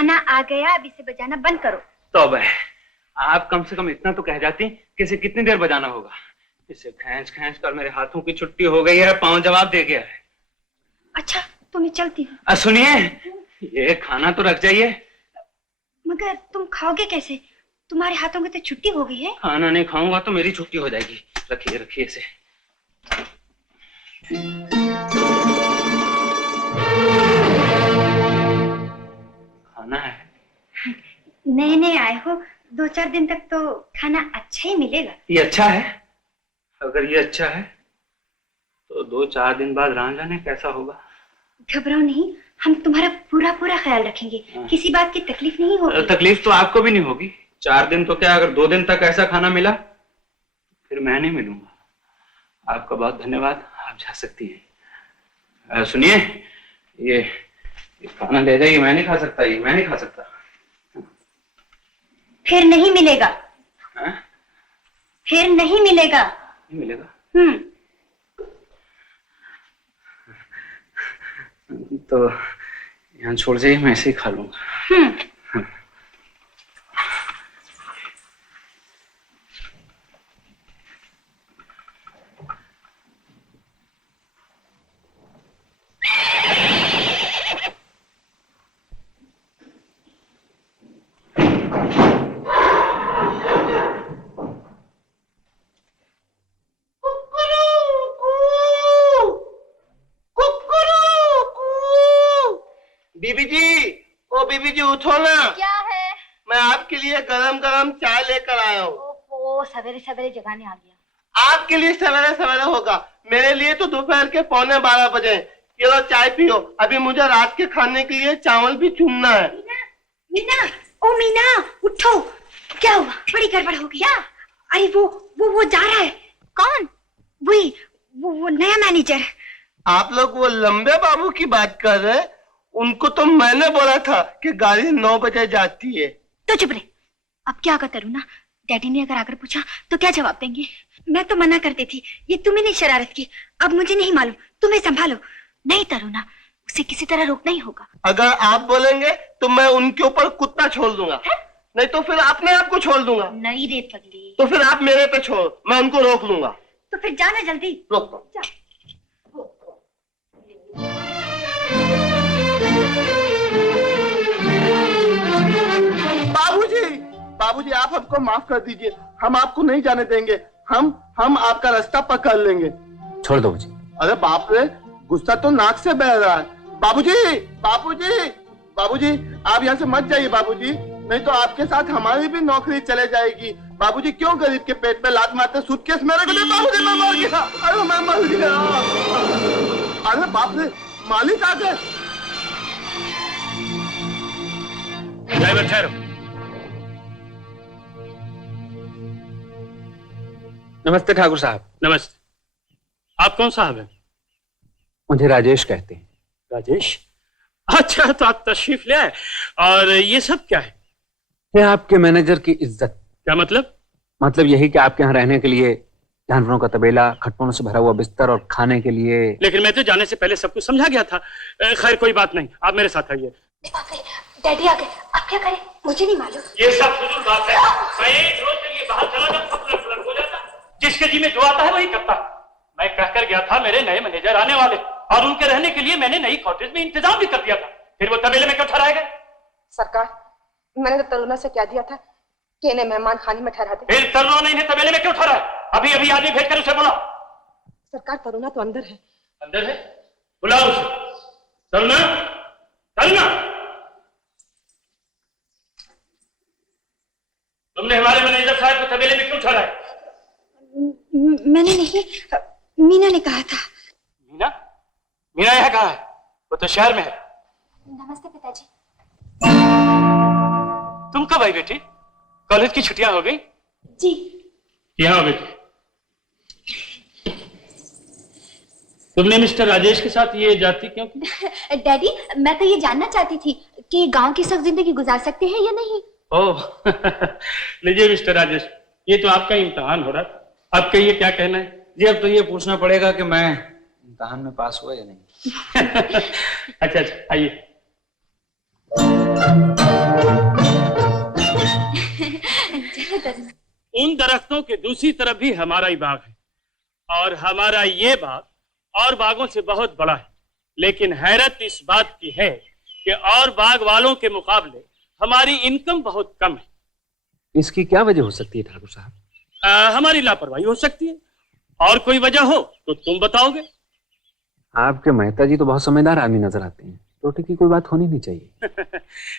खाना आ गया, अब इसे बजाना बंद करो। तौबा, आप कम से कम इतना तो कह जाती कि इसे कितनी देर बजाना होगा। इसे खींच खींच कर मेरे हाथों की छुट्टी हो गई है, पाँव जवाब दे गया है। अच्छा तो मैं चलती हूँ। सुनिए, ये खाना तो रख जाइए। मगर तुम खाओगे कैसे? तुम्हारे हाथों की तो छुट्टी हो गई है। खाना नहीं खाऊंगा तो मेरी छुट्टी हो जाएगी। रखिए रखिए इसे। खाना है? नए नए आए हो, 2-4 दिन तक तो खाना अच्छा ही मिलेगा। ये अच्छा है? अगर ये अच्छा है तो 2-4 दिन बाद रान जाने कैसा होगा। घबराओ नहीं, हम तुम्हारा पूरा पूरा ख्याल रखेंगे। किसी बात की तकलीफ नहीं होगी। तकलीफ तो आपको भी नहीं होगी। 4 दिन तो क्या, अगर 2 दिन तक ऐसा खाना मिला फिर मैं नहीं मिलूंगा। आपका बहुत धन्यवाद, आप जा सकती हैं। सुनिए, ये खाना ले जाइए, मैं नहीं खा सकता, ये मैं नहीं खा सकता। फिर नहीं मिलेगा। है? फिर नहीं मिलेगा। नहीं मिलेगा? तो यहाँ छोड़ जाइए, मैं ऐसे ही खा लूंगा। बीबी जी, ओ बीबी जी उठो ना। क्या है? मैं आपके लिए गरम गरम चाय लेकर आया हूँ। ओहो, सवेरे सवेरे जगाने आ गया। आपके लिए सवेरे सवेरे होगा, मेरे लिए तो दोपहर के 11:15 बजे। ये लो चाय पियो, अभी मुझे रात के खाने के लिए चावल भी चुनना है। मीना, ओ मीना उठो। क्या हुआ? बड़ी गड़बड़ हो गई। क्या? अरे वो जा रहा है। कौन? वही वो नया मैनेजर। आप लोग वो लंबे बाबू की बात कर रहे हैं? उनको तो मैंने बोला था कि गाड़ी 9 बजे जाती है। तो चुप रहे। अब क्या कर तरुणा, डैडी ने अगर आकर पूछा तो क्या जवाब देंगे? मैं तो मना करती थी, ये तुम्हें नहीं शरारत की। अब मुझे नहीं मालूम, तुम्हें संभालो। नहीं तरुणा, उसे किसी तरह रोकना ही होगा। अगर आप बोलेंगे तो मैं उनके ऊपर कुत्ता छोड़ दूंगा। नहीं तो फिर अपने आप को छोड़ दूंगा। नहीं रे पगली। तो फिर आप मेरे पे छोड़, मैं उनको रोक लूंगा। तो फिर जाना जल्दी। रोक दो। बाबूजी, बाबूजी आप हमको माफ कर दीजिए, हम आपको नहीं जाने देंगे। हम आपका रास्ता पकड़ लेंगे। छोड़ दो मुझे। अरे बाप रे, गुस्सा तो नाक से बह रहा है। बाबूजी, बाबूजी, बाबूजी आप यहाँ से मत जाइए बाबूजी, नहीं तो आपके साथ हमारी भी नौकरी चले जाएगी। बाबूजी क्यों गरीब के पेट पे लात मारते? सूटकेस मेरे को दे। बाबूजी मैं मर गया। अरे मैं मर गया। अरे बाप रे, मालिक आ गए। ड्राइवर ठहरो। नमस्ते ठाकुर साहब। नमस्ते। आप कौन साहब हैं? मुझे राजेश कहते हैं। राजेश? अच्छा, तो आप तशरीफ ले आए। और ये सब क्या है? ये आपके मैनेजर की इज्जत। क्या मतलब? मतलब यही कि आपके यहाँ रहने के लिए जानवरों का तबेला, खटमलों से भरा हुआ बिस्तर और खाने के लिए। लेकिन मैं तो जाने से पहले सब कुछ समझा गया था। खैर कोई बात नहीं, आप मेरे साथ आइए। डैडी आ गए, अब क्या करें? मुझे नहीं मालूम। ये सब फजूल बात है। मैं एक रोज के लिए बाहर चला जाता, फ्लर्ट हो जाता। जिसके जी में जो आता है वही करता। मैं कहकर गया था मेरे नए मैनेजर आने वाले, और उनके रहने के लिए मैंने नई कॉटेज में इंतजाम भी कर दिया था। फिर वो तबेले में क्यों ठहराए गए? सरकार, मैंने तो तरुणा से क्या दिया था कि इन्हें मेहमान खाने में ठहरा दे। फिर तरुणा ने इन्हें तबेले में क्यों ठहराया? अभी अभी आदमी भेजकर उसे बुलाओ। सरकार, तरुणा तो अंदर है। अंदर है? बुलाओ उसे। तरुणा, तरुणा, तुमने हमारे मैनेजर साहब को तबेले में क्यों ठहराया? मैंने नहीं, मीना ने कहा था। मीना? मीना यहाँ कहाँ है? वो तो शहर में है। नमस्ते पिताजी। तुम कब आई बेटी? कॉलेज की छुट्टियां हो गई? जी। यहाँ हो बेटी। तुमने मिस्टर राजेश के साथ ये जाती क्यों की? डैडी, मैं तो ये जानना चाहती थी कि गांव की सख्त जिंदगी गुजार सकते हैं या नहीं। ओह लीजिए मिस्टर राजेश, ये तो आपका इम्तिहान हो रहा था। अब कहिए क्या कहना है? जी अब तो ये पूछना पड़ेगा कि मैं इम्तिहान में पास हुआ या नहीं। अच्छा, आइए। चलो तरुणा। उन दरख्तों के दूसरी तरफ भी हमारा ही बाग है, और हमारा ये बाग और बागों से बहुत बड़ा है। लेकिन हैरत इस बात की है कि और बाग वालों के मुकाबले हमारी इनकम बहुत कम है। इसकी क्या वजह हो सकती है ठाकुर साहब? हमारी लापरवाही हो सकती है, और कोई वजह हो तो तुम बताओगे। आपके मेहता जी तो बहुत समझदार आदमी नजर आते हैं, टोटे की कोई बात होनी नहीं चाहिए।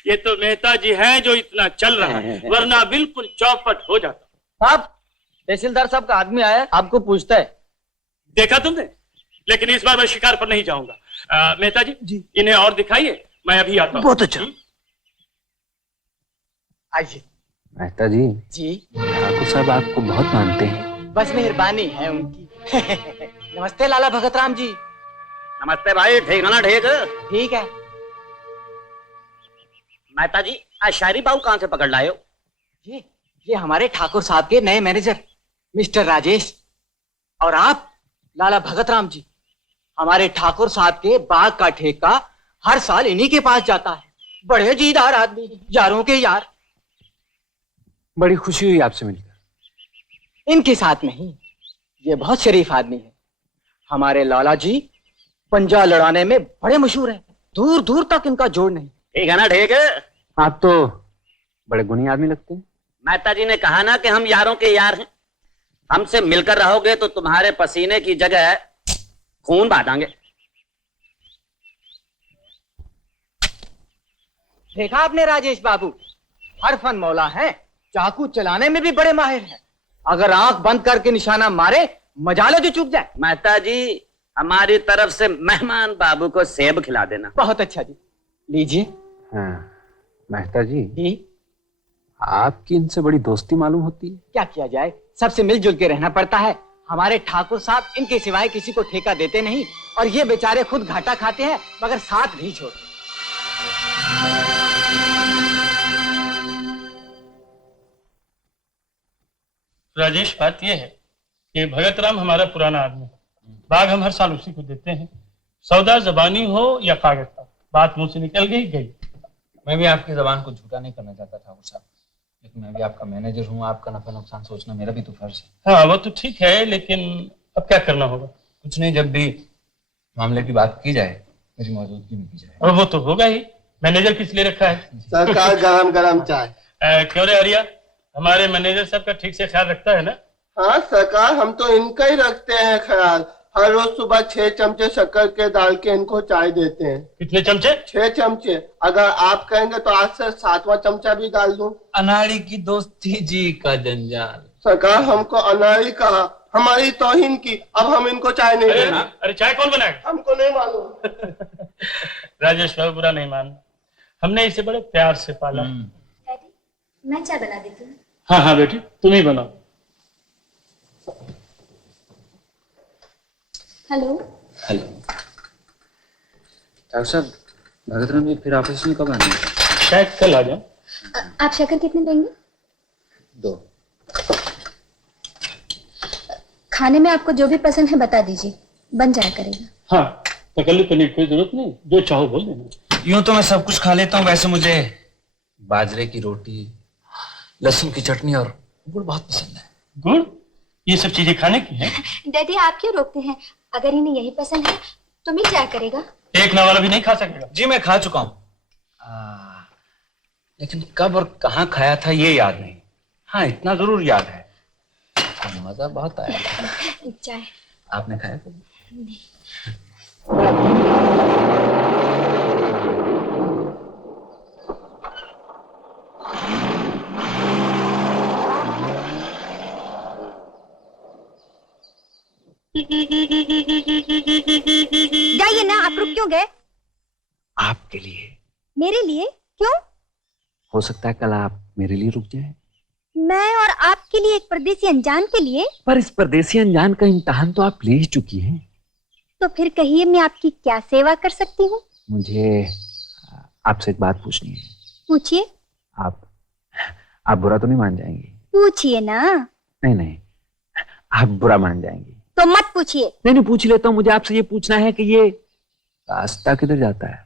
ये तो मेहता जी हैं जो इतना चल रहा है, वरना बिल्कुल चौपट हो जाता। साहब, तहसीलदार साहब का आदमी आया, आपको पूछता है। देखा तुमने? लेकिन इस बार मैं शिकार पर नहीं जाऊंगा। मेहता जी, इन्हें और दिखाइए, मैं अभी आता हूँ। बहुत अच्छा। आइए। मेहता जी, जी, ठाकुर साहब आपको बहुत मानते हैं। बस मेहरबानी है उनकी। नमस्ते लाला भगत राम जी। नमस्ते भाई, ठीक है ना? ठीक है, ठीक है। मेहता जी, आज शायरी बाबू कहाँ से पकड़ लाए हो? ये हमारे ठाकुर साहब के नए मैनेजर मिस्टर राजेश। और आप लाला भगत राम जी, हमारे ठाकुर साहब के बाग का ठेका हर साल इन्हीं के पास जाता है। बड़े जीदार आदमी, यारों के यार। बड़ी खुशी हुई आपसे मिलकर। इनके साथ नहीं, ये बहुत शरीफ आदमी है। हमारे लाला जी पंजा लड़ाने में बड़े मशहूर हैं। दूर दूर तक इनका जोड़ नहीं। ठीक है ना? ठीक है। आप तो बड़े गुणी आदमी लगते हैं। मेहता जी ने कहा ना कि हम यारों के यार हैं। हमसे मिलकर रहोगे तो तुम्हारे पसीने की जगह खून बहाएंगे। देखा आपने राजेश बाबू, हर फन मौला है, चाकू चलाने में भी बड़े माहिर हैं। अगर आंख बंद करके निशाना मारे, मजाले जो चूक जाए। मेहता जी, हमारी तरफ से मेहमान बाबू को सेब खिला देना। बहुत अच्छा जी, लीजिए। हाँ, मेहता जी, जी, आपकी इनसे बड़ी दोस्ती मालूम होती है। क्या किया जाए, सबसे मिलजुल के रहना पड़ता है। हमारे ठाकुर साहब इनके सिवाय किसी को ठेका देते नहीं, और ये बेचारे खुद घाटा खाते हैं मगर साथ नहीं छोड़ते। राजेश, बात यह है कि भगत राम हमारा पुराना आदमी है। बाग हम हर साल उसी को देते हैं। सौदा जबानी हो या कागज का, बात मुंह से निकल गई। मैं भी आपकी जबान को झूठा नहीं करना चाहता ठाकुर साहब, लेकिन मैं भी आपका मैनेजर हूँ। आपका नफा नुकसान सोचना मेरा भी तो फर्ज है। हाँ, वो तो ठीक है, लेकिन अब क्या करना होगा? कुछ नहीं, जब भी मामले की बात की जाए मेरी मौजूदगी में की जाए। और वो तो होगा ही, मैनेजर किस लिए रखा है? सरकार गरम गरम चाय। क्यों रे हरिया, हमारे मैनेजर साहब का ठीक से ख्याल रखता है ना? हाँ सरकार, हम तो इनका ही रखते हैं ख्याल। हर रोज सुबह 6 चमचे शक्कर के डाल के इनको चाय देते हैं। कितने चमचे? 6 चमचे। अगर आप कहेंगे तो आज से 7वां चमचा भी डाल दूं। अनाड़ी की दोस्ती जी का जंजाल। सरकार, हमको अनाड़ी कहा, हमारी तौहीन की। अब हम इनको चाय नहीं देंगे। अरे चाय कौन बनाएगा? हमको नहीं मालूम। राजेश बाबू, बुरा नहीं मानना, हमने इसे बड़े प्यार से पाला। डैडी, मैं चाय बना देती हूँ। हाँ हाँ बेटी, तुम ही बनाओ। हेलो। हेलो डॉक्टर साहब, भगत राम जी फिर ऑफिस में कब आने? शायद कल आ जाओ। आप शक्कर कितने देंगे? 2। खाने में आपको जो भी पसंद है बता दीजिए, बन जाया करेगा। हाँ, तकल्लुफ करने की कोई जरूरत नहीं, जो चाहो बोल देना। यूं तो मैं सब कुछ खा लेता हूँ, वैसे मुझे बाजरे की रोटी, लहसुन की चटनी और गुड़ बहुत पसंद है। गुड़? ये सब चीजें खाने की हैं? डैडी, आप क्यों रोकते हैं? अगर इन्हें यही पसंद है तो मिल जाया करेगा। एक ना वाला भी नहीं खा सकेगा? जी मैं खा चुका हूँ, लेकिन कब और कहाँ खाया था ये याद नहीं। हाँ, इतना जरूर याद है, मजा बहुत आया। चाय आपने खाया कभी? जाइए ना, आप रुक क्यों गए? आपके लिए। मेरे लिए? क्यों? हो सकता है कल आप मेरे लिए रुक जाए। मैं और आपके लिए एक परदेसी अनजान के लिए? पर इस परदेसी अनजान का इम्तिहान तो आप ले ही चुकी हैं। तो फिर कहिए, मैं आपकी क्या सेवा कर सकती हूँ? मुझे आपसे एक बात पूछनी है। पूछिए। आप बुरा तो नहीं मान जाएंगी? पूछिए ना। नहीं, आप बुरा मान जाएंगी तो मत पूछिए। नहीं, पूछ लेता हूँ। मुझे आपसे ये पूछना है कि ये रास्ता किधर जाता है?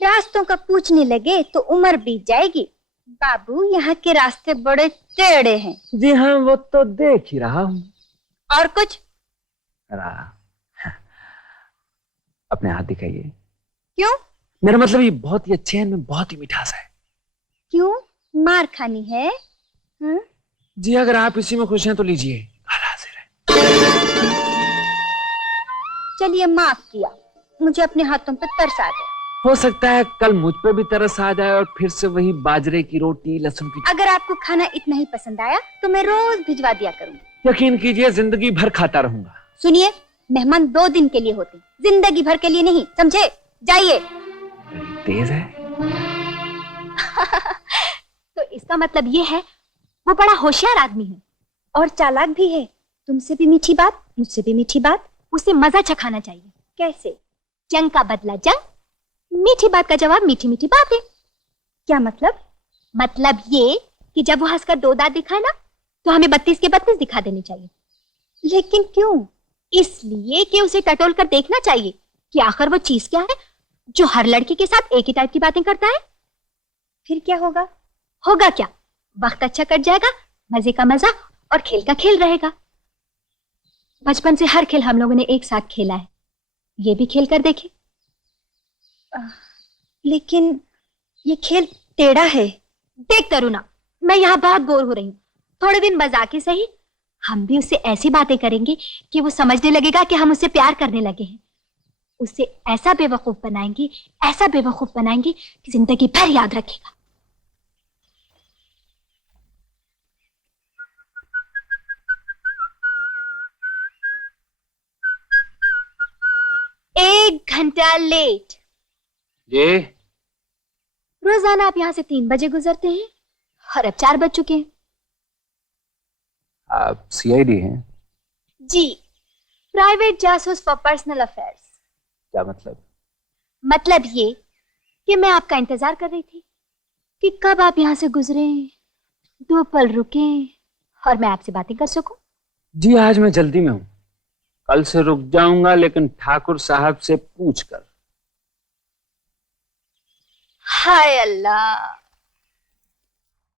रास्तों का पूछने लगे तो उम्र बीत जाएगी। बाबू, यहाँ के रास्ते बड़े टेढ़े हैं। जी हाँ, वो तो देख ही रहा हूँ। और कुछ? अपने हाथ दिखाइए। क्यों? मेरा मतलब ये बहुत ही अच्छे हैं, इनमें बहुत ही मिठास है। क्यों, मार खानी है? जी अगर आप इसी में खुश हैं तो लीजिए, हाजिर है। चलिए, माफ किया, मुझे अपने हाथों पर तरस आ गया। हो सकता है कल मुझ पे भी तरस आ जाए और फिर से वही बाजरे की रोटी, लहसुन की। अगर आपको खाना इतना ही पसंद आया तो मैं रोज भिजवा दिया करूंगी। यकीन कीजिए, जिंदगी भर खाता रहूंगा। सुनिए, मेहमान 2 दिन के लिए होते, जिंदगी भर के लिए नहीं, समझे? जाइए। तेज है। तो इसका मतलब ये है वो बड़ा होशियार आदमी है और चालाक भी है। तुमसे भी मीठी बात, मुझसे भी मीठी बात, उसे मजा चखाना चाहिए। कैसे? जंग का बदला जंग, मीठी बात का जवाब मीठी मीठी बात है। क्या मतलब? मतलब ये कि जब वो हंसकर 2 दांत दिखाए ना, तो हमें 32 के 32 दिखा देने चाहिए। लेकिन क्यों? इसलिए कि उसे टटोल कर देखना चाहिए कि आखिर वो चीज क्या है जो हर लड़की के साथ एक ही टाइप की बातें करता है। फिर क्या होगा? होगा क्या? वक्त अच्छा कट जाएगा, मजे का मजा और खेल का खेल रहेगा। बचपन से हर खेल हम लोगों ने एक साथ खेला है, ये भी खेल कर देखे। लेकिन ये खेल टेढ़ा है। देख तरुणा, मैं यहाँ बहुत बोर हो रही हूँ, थोड़े दिन मजाक ही सही, हम भी उससे ऐसी बातें करेंगे कि वो समझने लगेगा कि हम उससे प्यार करने लगे हैं। उसे ऐसा बेवकूफ बनाएंगे, ऐसा बेवकूफ बनाएंगे कि जिंदगी भर याद रखेगा। एक घंटा लेट। जी रोजाना आप यहाँ से 3 बजे गुजरते हैं और अब 4 बज चुके हैं। आप सीआईडी हैं? जी, प्राइवेट जासूस फॉर पर्सनल अफेयर्स। क्या मतलब? मतलब ये कि मैं आपका इंतजार कर रही थी कि कब आप यहाँ से गुजरे, 2 पल रुके और मैं आपसे बातें कर सकूं। जी आज मैं जल्दी में हूँ, कल से रुक जाऊंगा, लेकिन ठाकुर साहब से पूछकर। हाय अल्लाह,